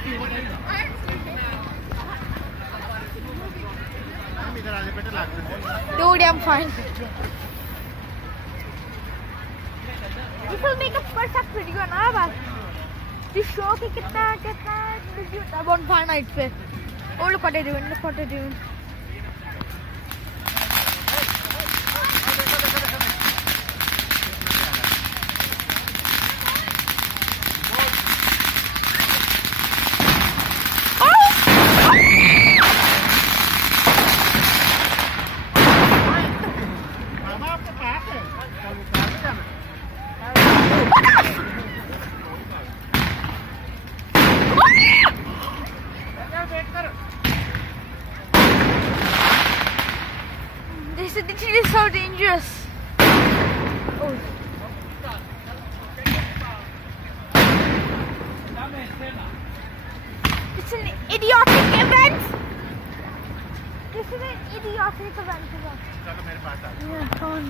Dude, I'm fine. This will make a perfect video ना बस. This show कि कितना video था bonfire night पे. Oh look what they're doing. Look what they're doing. This is so dangerous. Oh. It's an idiotic event. This is an idiotic event. Yeah, come on.